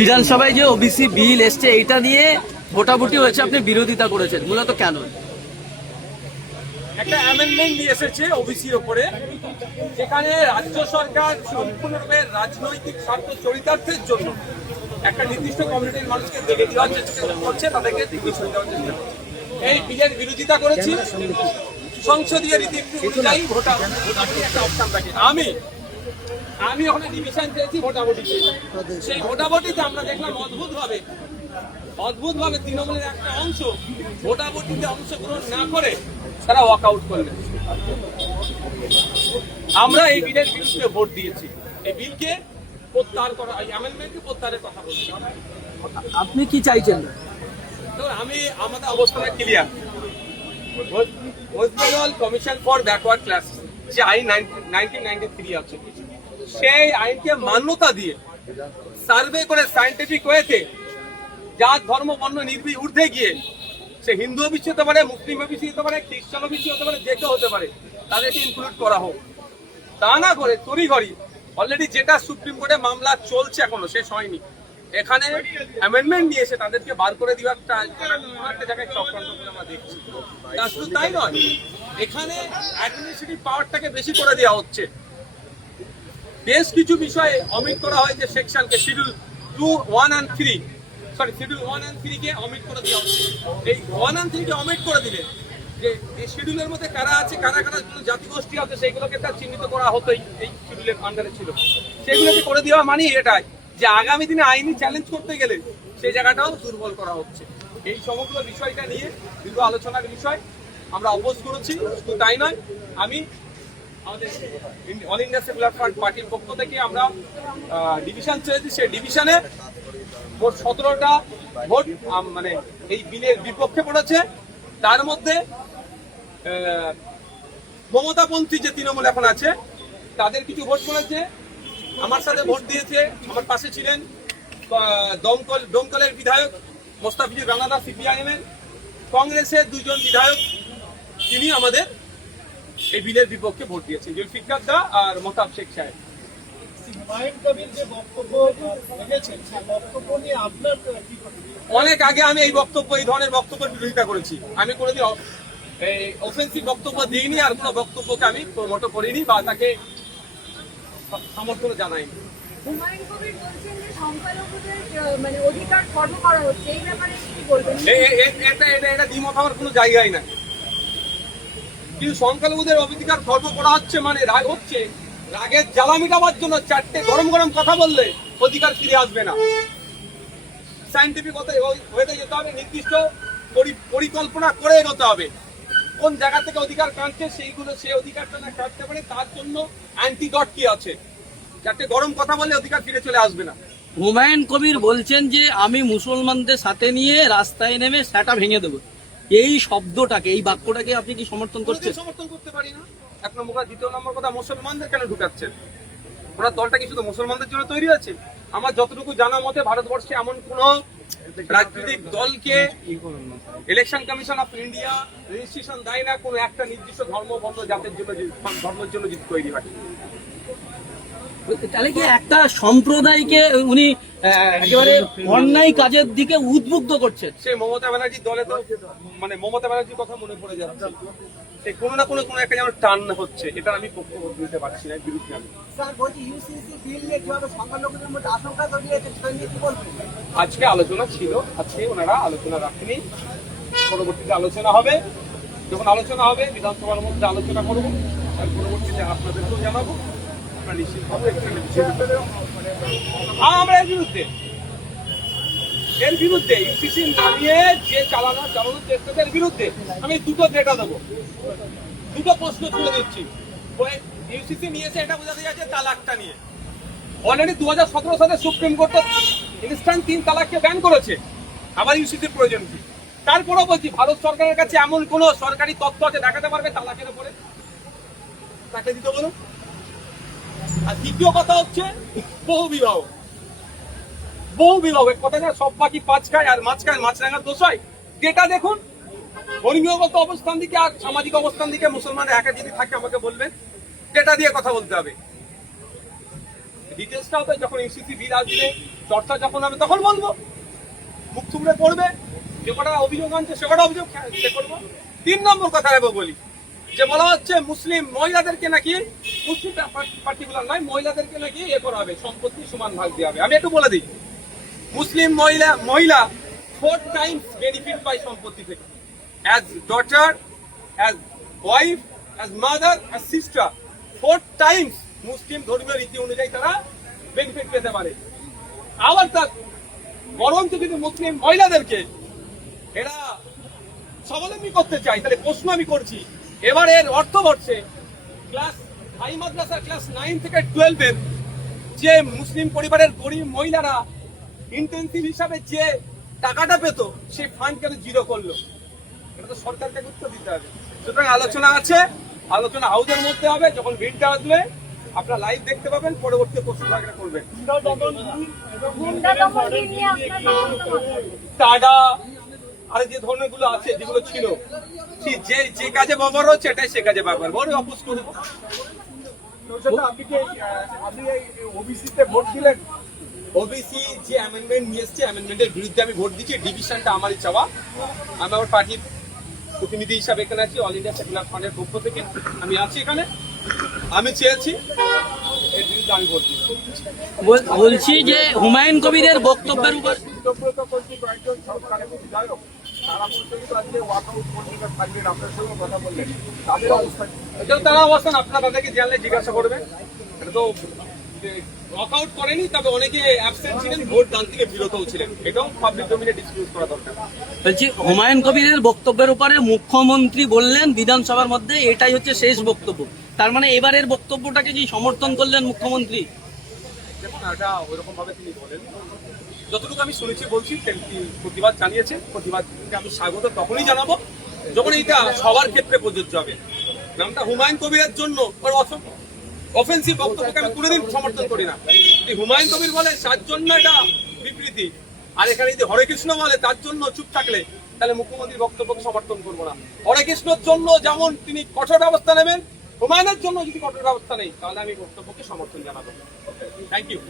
বিধানসভায় যে ওবিসি বিল এসছে এইটা নিয়ে ভোটাভুটি হয়েছে, আপনি বিরোধিতা করেছেন, মূলত কেন? একটা অ্যামেন্ডমেন্ট নিয়ে এসেছে ওবিসির ওপরে, যেখানে রাজ্য সরকার সম্পূর্ণরূপে রাজনৈতিক স্বার্থ চরিতার্থের জন্য একটা নির্দিষ্ট কমিউনিটির মানুষকে দেখে দেওয়ার চেষ্টা করছে, তাদেরকে দিকে সরে দেওয়ার চেষ্টা করছে। এই বিলের বিরোধিতা করেছি। সংসদীয় রীতি অনুযায়ী ভোটাভুটি একটা অপশন থাকে। আমি ওখানে ডিভিশন চেয়েছি ভোটাভুটিতে। সেই ভোটাভুটিতে আমরা দেখলাম অদ্ভুতভাবে তৃণমূলের একটা অংশ ভোটাভুটিতে অংশগ্রহণ না করে তারা ওয়াক আউট করলেন। আমরা এই বিলের বিরুদ্ধে ভোট দিয়েছি। এই বিলকে প্রত্যাহার করা, এই অ্যামেন্ডমেন্টকে প্রত্যাহারের কথা বলছি। আপনি কি চাইছেন? আমাদের অবস্থাটা clear. West Bengal commission for backward class যে আইন 1993 আছে, সেই আইনকে মান্যতা দিয়ে সার্ভে করে সায়েন্টিফিক ওয়েতে জাত ধর্ম বর্ণ ঊর্ধ্বে গিয়ে, সে হিন্দু ওবিসি হতে পারে, মুসলিম ওবিসি হতে পারে, খ্রিস্টান ওবিসি হতে পারে, যে কেউ হতে পারে, তাদেরকে ইনক্লুড করা হোক। তা না করে তড়িঘড়ি অলরেডি যেটা সুপ্রিম কোর্টে মামলা চলছে এখনো শেষ হয়নি, এখানে অ্যামেন্ডমেন্ট নিয়ে এসে তাদেরকে বার করে দেওয়ার একটা জায়গায় চক্রান্ত করে আমরা দেখছি। তা শুধু তাই নয়, এখানে অ্যাডমিনিস্ট্রেটিভ পাওয়ারটাকে বেশি করে দেওয়া হচ্ছে। বেশ কিছু বিষয়ে অমিট করা হয়েছে সেকশনকে, শিডিউল 1 and 3 কে অমিট করে দেওয়া হচ্ছে। এই 1 and 3 কে অমিট করে দিলে যে এই শিডিউলের মধ্যে কারা আছে, কারা জাতিগোষ্ঠী আছে, সেইগুলোকে তার চিহ্নিত করা হতোই, এই শিডিউলের আন্ডারে ছিল। সেগুলোকে করে দেওয়া মানে এটাই যে আগামী দিনে আইনি চ্যালেঞ্জ করতে গেলে সেই জায়গাটাও দুর্বল করা হচ্ছে। এই সমগ্র বিষয়টা নিয়ে দীর্ঘ আলোচনার বিষয়, আমরা অপোজ করেছি। শুধু তাই নয়, আমি আমাদের অল ইন্ডিয়া সেকুলার ফ্রন্ট পার্টির পক্ষ থেকে আমরা ডিভিশন চেয়েছি। সেই ডিভিশনে মোট 17টা ভোট মানে এই বিলের বিপক্ষে পড়েছে। তার মধ্যে মমতাপন্থী যে তৃণমূল এখন আছে তাদের কিছু ভোট পড়েছে, আমার সাথে ভোট দিয়েছে। আমার পাশে ছিলেন দমকলের বিধায়ক মোস্তাফিজুর রানাদা সিপিআইএম এর, কংগ্রেসের 2 জন বিধায়ক, তিনি আমাদের এই বিলের বিপক্ষে ভোট দিয়েছেন, জুলফিকার দা আর মহতাব শেখ সাহেব। অনেক আগে আমি এই ধরনের বক্তব্যের বিরোধিতা করেছি। আমি কোনোদিন অফেন্সিভ বক্তব্য দিইনি, আর কোনো বক্তব্যকে আমি প্রমোট করিনি বা তাকে সমর্থন জানাইনি। এটা দ্বিমত হওয়ার কোনো জায়গায় নাই। কিন্তু সংখ্যালঘুদের অধিকার খর্ব করা হচ্ছে মানে রাগ হচ্ছে, রাগের জ্বালা মিটাবার জন্য 4টে গরম গরম কথা বললে অধিকার ফিরে আসবে না। সায়েন্টিফিক হতে যেতে হবে, নির্দিষ্ট পরিকল্পনা করে এগোতে হবে। কোন জায়গা থেকে অধিকার কাটছে সেই অধিকারটা না কাটতে পারে, তার জন্য অ্যান্টিডট কি আছে। 4টে গরম কথা বললে অধিকার ফিরে চলে আসবে না। হুমায়ুন কবির বলছেন যে আমি মুসলমানদের সাথে নিয়ে রাস্তায় নেমে সেটা ভেঙে দেবো, এই শব্দটাকে, এই বাক্যটাকে আপনি কি সমর্থন করছেন? সমর্থন করতে পারি না। 1 নম্বর কথা। 2 নম্বর কথা, মুসলমানদের কেন ঢুকাচ্ছেন? ওনার দলটা কি শুধু মুসলমানদের জন্য তৈরি আছে? আমার যতটুকু জানা মতে ভারতবর্ষে এমন কোন রাজনৈতিক দলকে election commission of India registration দেয় না কোন একটা নির্দিষ্ট ধর্ম বর্ণ জাতের জন্য, ধর্মের জন্য যদি তৈরি হয়। তাহলে কি একটা সম্প্রদায়কে উনি একেবারে অন্যায় কাজের দিকে উদ্বুদ্ধ করছেন? সেই মমতা ব্যানার্জির দলে তো মানে মমতা ব্যানার্জির কথা মনে পড়ে যাচ্ছে। সেই কোনো না কোনো একটা যেন টান হচ্ছে, এটা আমি পক্ষ দিতে পারছি না, বিরুদ্ধে আমি। আজকে আলোচনা ছিল, আজকে ওনারা আলোচনা রাখেনি, পরবর্তীতে আলোচনা হবে। যখন আলোচনা হবে বিধানসভার মধ্যে আলোচনা করবো, আর পরবর্তীতে আপনাদেরকেও জানাবো। আমরা এর বিরুদ্ধে ইউসিসি নামিয়ে যে চালানোর চেষ্টাদের বিরুদ্ধে আমি 2টো ডেটা দেবো, 2টো প্রশ্ন তুলে দিচ্ছি। ইউসিসি নিয়েছে এটা বোঝাতে যাচ্ছে তালাকটা নিয়ে। অলরেডি 2017 সালে সুপ্রিম কোর্ট ইনস্ট্যান্ট 3 তালাককে ব্যান করেছে। আবার ইউসিসির প্রয়োজন কি? তারপরেও বলছি, ভারত সরকারের কাছে এমন কোন সরকারি তথ্য আছে দেখাতে পারবে তালাকের উপরে? তাকে দিতে বলুন। আর দ্বিতীয় কথা হচ্ছে বহু বিবাহ। কথাটা সব বাকি 5 খায় আর মাছ খায়, মাছ রাঙার দোষ হয়। যেটা দেখুন, ধর্মীয়গত অবস্থান দিকে আর সামাজিক অবস্থান দিকে মুসলমানরা একা যদি থাকে আমাকে বলবেন, ডেটা দিয়ে কথা বলতে হবে। ডিটেলসটাও তো যখন ইউসিসি বিল আসবে চর্চা যখন হবে তখন বলবো, মুখ থুবড়ে পড়বে, যে কটা অভিযোগ আনছে সে কটা অভিযোগ সে করবো। 3 নম্বর কথা বলি, যে বলা হচ্ছে মুসলিম মহিলাদেরকে নাকি, মুসলিম পার্টিকুলার নয়, মহিলাদেরকে নাকি করা হবে, সম্পত্তি সমান ভাগ দেওয়া হবে। আমি একটু বলে দিই, মুসলিম মহিলা 4 টাইমস বেনিফিট পায় সম্পত্তি থেকে, as daughter, as wife, as mother, as sister, 4 times মুসলিম ধর্মীয় রীতি অনুযায়ী তারা বেনিফিট পেতে পারে। আবার তার বরঞ্চ যদি মুসলিম মহিলাদেরকে এরা স্বাবলম্বী করতে চাই, তাহলে প্রশ্ন আমি করছি, এবারের অর্থবর্ষে ক্লাস হাই মাদ্রাসা ক্লাস 9 থেকে 12 এর যে মুসলিম পরিবারের গরিব মহিলারা ইন্টেনসিভ হিসাবে যে টাকাটা পেত, সেই ফান্ড কেন জিরো করলো? এটা তো সরকারকে উত্তর দিতে হবে। সুতরাং আলোচনা আছে, আলোচনা হাউসের মধ্যে হবে, যখন বিলটা আসবে আপনারা লাইভ দেখতে পাবেন, পরবর্তী প্রশ্ন করবেন। টাডা আর যে ধরনের গুলো আছে, যেগুলো ছিল, যে কাজে ব্যবহার হচ্ছে এটাই সে কাজে ব্যবহার, বড় অপোজ করবো। ওবিসি যে অ্যামেন্ডমেন্ট নিয়ে এসছে, অ্যামেন্ডমেন্টের বিরুদ্ধে আমি ভোট দিচ্ছি। ডিভিশনটা আমারই চাওয়া, আমি আমার পার্টির প্রতিনিধি হিসাবে এখানে আছি, অল ইন্ডিয়া সেকুলার ফ্রন্টের পক্ষ থেকে আমি আছি এখানে, আমি চেয়েছি এর বিরুদ্ধে আমি ভোট দিচ্ছি। বলছি যে হুমায়ুন কবিরের বক্তব্যের উপর তারা অবস্থান আপনারা তাদেরকে জানলে জিজ্ঞাসা করবেন। এটা তো ওয়াকআউট করেনি, তবে অনেকে অ্যাবসেন্ট ছিলেন, ভোট দান থেকে বিরতও ছিলেন, এটাও পাবলিক ডোমেইনে ডিসক্লোজ করা দরকার। বলছি হুমায়ুন কবিরের বক্তব্যের উপরে মুখ্যমন্ত্রী বললেন বিধানসভার মধ্যে এটাই হচ্ছে শেষ বক্তব্য, তার মানে এবারের বক্তব্যটাকে কি সমর্থন করলেন মুখ্যমন্ত্রী? দেখুন, এটা ওইরকম ভাবে তিনি বলেন, যতটুকু আমি শুনেছি বলছি, তিনি প্রতিবাদ জানিয়েছেন। প্রতিবাদকে আমি স্বাগত তখনই জানাবো যখন এটা সবার ক্ষেত্রে প্রযোজ্য হবে। নামটা হুমায়ুন কবিরের জন্য অফেন্সিভ বক্তব্যকে আমি কোনোদিন সমর্থন করি না। হুমায়ুন কবির বলে তার জন্য এটা বিবৃতি, আর এখানে যদি হরে কৃষ্ণ বলে তার জন্য চুপ থাকলে, তাহলে মুখ্যমন্ত্রীর বক্তব্যকে সমর্থন করবো না। হরে কৃষ্ণর জন্য যেমন তিনি কঠোর ব্যবস্থা নেবেন, হুমায়ুনের জন্য যদি কঠোর ব্যবস্থা নেই, তাহলে আমি বক্তব্যকে সমর্থন জানাবো। Thank you.